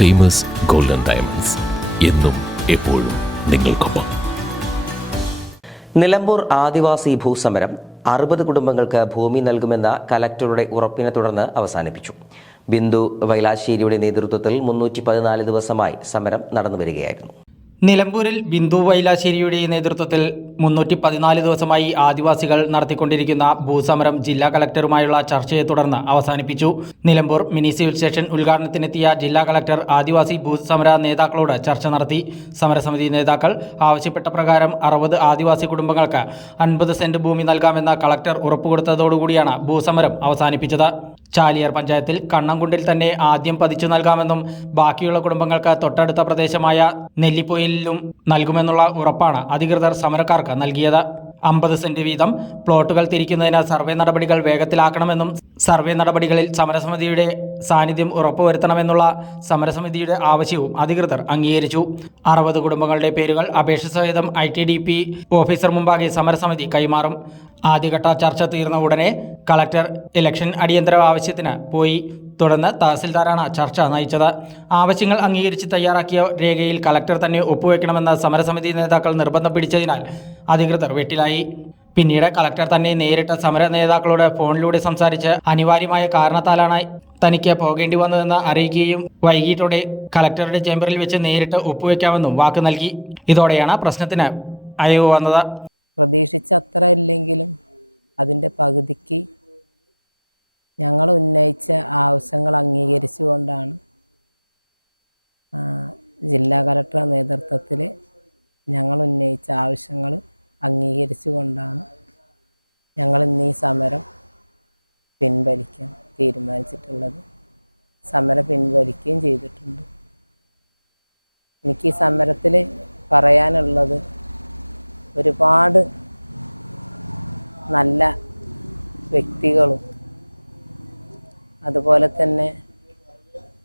Famous golden diamonds എന്നും എപ്പോഴും നിങ്ങൾക്കൊപ്പം. നിലമ്പൂർ ആദിവാസി ഭൂസമരം 60 കുടുംബങ്ങൾക്ക് ഭൂമി നൽകുമെന്ന കലക്ടറുടെ ഉറപ്പിനെ തുടർന്ന് അവസാനിപ്പിച്ചു. ബിന്ദു വൈലാശ്ശേരിയുടെ നേതൃത്വത്തിൽ 314 ദിവസമായി സമരം നടന്നുവരികയായിരുന്നു. നിലമ്പൂരിൽ ബിന്ദു വൈലാശ്ശേരിയുടെ നേതൃത്വത്തിൽ 314 ദിവസമായി ആദിവാസികൾ നടത്തിക്കൊണ്ടിരിക്കുന്ന ഭൂസമരം ജില്ലാ കളക്ടറുമായുള്ള ചർച്ചയെ തുടർന്ന് അവസാനിപ്പിച്ചു. നിലമ്പൂർ മിനി സിവിൽ സ്റ്റേഷൻ ഉദ്ഘാടനത്തിനെത്തിയ ജില്ലാ കളക്ടർ ആദിവാസി ഭൂസമര നേതാക്കളോട് ചർച്ച നടത്തി. സമരസമിതി നേതാക്കൾ ആവശ്യപ്പെട്ട പ്രകാരം 60 ആദിവാസി കുടുംബങ്ങൾക്ക് 50 സെന്റ് ഭൂമി നൽകാമെന്ന കളക്ടർ ഉറപ്പുകൊടുത്തതോടുകൂടിയാണ് ഭൂസമരം അവസാനിപ്പിച്ചത്. ചാലിയാർ പഞ്ചായത്തിൽ കണ്ണംകുണ്ടിൽ തന്നെ ആദ്യം പതിച്ചു നൽകാമെന്നും ബാക്കിയുള്ള കുടുംബങ്ങൾക്ക് തൊട്ടടുത്ത പ്രദേശമായ നെല്ലിപ്പൊയിലും നൽകുമെന്നുള്ള ഉറപ്പാണ് അധികൃതർ സമരക്കാർക്ക് നൽകിയത്. 50 സെന്റ് വീതം പ്ലോട്ടുകൾ തിരിക്കുന്നതിന് സർവേ നടപടികൾ വേഗത്തിലാക്കണമെന്നും സർവേ നടപടികളിൽ സമരസമിതിയുടെ സാന്നിധ്യം ഉറപ്പുവരുത്തണമെന്നുള്ള സമരസമിതിയുടെ ആവശ്യവും അധികൃതർ അംഗീകരിച്ചു. 60 കുടുംബങ്ങളുടെ പേരുകൾ അപേക്ഷ സഹിതം ITDP ഓഫീസർ മുമ്പാകെ സമരസമിതി കൈമാറും. ആദ്യഘട്ട ചർച്ച തീർന്ന ഉടനെ കളക്ടർ ഇലക്ഷൻ അടിയന്തര ആവശ്യത്തിന് പോയി. തുടർന്ന് തഹസിൽദാരാണ് ചർച്ച നയിച്ചത്. ആവശ്യങ്ങൾ അംഗീകരിച്ച് തയ്യാറാക്കിയ രേഖയിൽ കളക്ടർ തന്നെ ഒപ്പുവെക്കണമെന്ന് സമരസമിതി നേതാക്കൾ നിർബന്ധം പിടിച്ചതിനാൽ അധികൃതർ വെട്ടിലായി. പിന്നീട് കളക്ടർ തന്നെ നേരിട്ട് സമര നേതാക്കളോട് ഫോണിലൂടെ സംസാരിച്ച് അനിവാര്യമായ കാരണത്താലാണ് തനിക്ക് പോകേണ്ടി വന്നതെന്ന് അറിയിക്കുകയും വൈകിട്ടോടെ കളക്ടറുടെ ചേംബറിൽ വെച്ച് നേരിട്ട് ഒപ്പുവെക്കാമെന്നും വാക്ക് നൽകി. ഇതോടെയാണ് പ്രശ്നത്തിന് അയവ് വന്നത്. പ്രതീക്ഷിച്ച അത്ര ഇല്ലെങ്കിലും അതിൻ്റെ പകുതിക്ക് ഞങ്ങൾ ഉന്നയിച്ച ആവശ്യങ്ങൾ അംഗീകരിച്ചുകൊണ്ടാണ് ജില്ലാ കളക്ടറുടെ നേതൃത്വത്തിൽ ഞങ്ങൾ ഉന്നയിച്ച ആവശ്യങ്ങൾ അംഗീകരിച്ചുകൊണ്ടാണ് ഞങ്ങൾ ഇന്ന് ഈ സമരം പിൻവലിക്കാൻ തീരുമാനിച്ചിട്ടുള്ളത്. സമരം പിൻവലിക്കുകയും ചെയ്തിട്ടുണ്ട്. എനിക്ക് ഈ സമരത്തിൽ പറയാനുള്ളത്, ഒരുപാട് നല്ല വ്യക്തികളും അതുപോലെ തന്നെ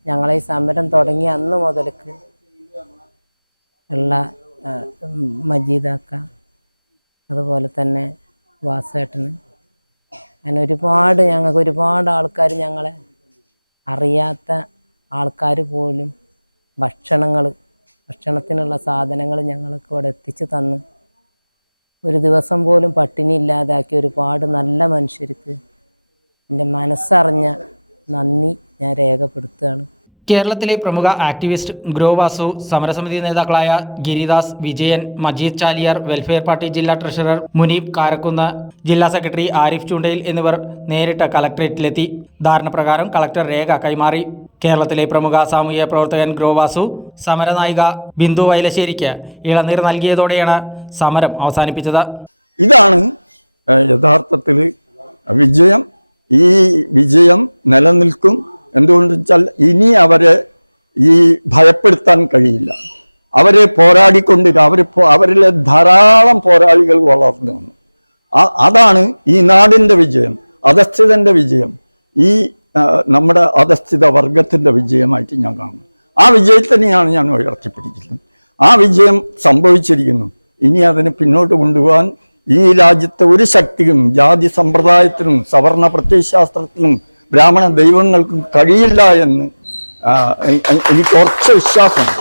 ഞങ്ങളെ ഈ സമരം തുടങ്ങിയ അന്ന് മുതൽക്ക് ഉള്ള മജീദാക്ക, അതുപോലെ തന്നെ വാസേട്ടന്, അങ്ങനെ ഞങ്ങൾക്ക് ഒരുപാട് ആൾക്കാർ, ഞങ്ങളെ അറിയാത്ത ആൾക്കാർ പോലും ഭക്ഷണത്തിനുള്ള സാധനങ്ങൾ ഞങ്ങൾക്ക് ഇവിടെ എത്തിച്ചു തന്ന് ഒരു ദിവസം പോലും പട്ടിണി ഇല്ലാതാക്കിയ ഒരുപാട് നല്ല മനുഷ്യർക്ക് എൻ്റെ മനസ്സറിഞ്ഞ നന്ദി ഞാൻ രേഖപ്പെടുത്തുകയാണ്. കേരളത്തിലെ പ്രമുഖ ആക്ടിവിസ്റ്റ് ഗ്രോ വാസു, സമരസമിതി നേതാക്കളായ ഗിരിദാസ്, വിജയൻ, മജീദ് ചാലിയാർ, വെൽഫെയർ പാർട്ടി ജില്ലാ ട്രഷറർ മുനീബ് കാരക്കുന്ന്, ജില്ലാ സെക്രട്ടറി ആരിഫ് ചൂണ്ടയിൽ എന്നിവർ നേരിട്ട് കളക്ടറേറ്റിലെത്തി. ധാരണ പ്രകാരം കളക്ടർ രേഖ കൈമാറി. കേരളത്തിലെ പ്രമുഖ സാമൂഹിക പ്രവർത്തകൻ ഗ്രോ വാസു സമരനായിക ബിന്ദു വൈലശ്ശേരിക്ക് ഇളനീർ നൽകിയതോടെയാണ് സമരം അവസാനിപ്പിച്ചത്. ഇതാണ് യഥാർത്ഥത്തിൽ വിജയം. ഈ വിജയം നിലനിൽക്കും. എന്തുകൊണ്ട് വെച്ചാൽ ഇനി അവരെ ഈ ഭയപ്പെടുത്താൻ കഴിയില്ല. അവരെ അവരിലെ ധാരാളം പോരാളികൾ വളർന്നു വന്നു. അതാണ് ഈ നാടിൻ്റെ വിജയം, അധസ്ഥിതന്റെ വിജയം, ഈ നമ്മുടെ അധസ്ഥിത വർഗത്തിന്റെ വിജയമായിട്ട് ഞാൻ കാണുന്നു. ആ വിജയത്തിനെയാണ് ഞാൻ ഉയർത്തിപ്പിടിക്കുന്നത്. ആ വിജയം സംഭവിച്ചിരിക്കുന്നു. ഇനി അതിനെ പിന്നോട്ട് കൊണ്ടുപോകാൻ ഈ രാജ്യത്തെ ഒരു ശക്തിക്കും, ജാതി സമ്പ്രദായത്തിനും സവർണ പ്രത്യയശാസ്ത്രത്തിനും ബ്രാഹ്മണ ദൈവങ്ങൾക്കും കഴിയില്ല എന്ന് എനിക്ക് ഉറച്ച വിശ്വാസമുണ്ട്.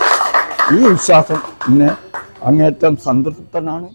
ഈ വിശ്വാസം എന്നെ അങ്ങേറ്റം സംതൃപ്തനാണ്.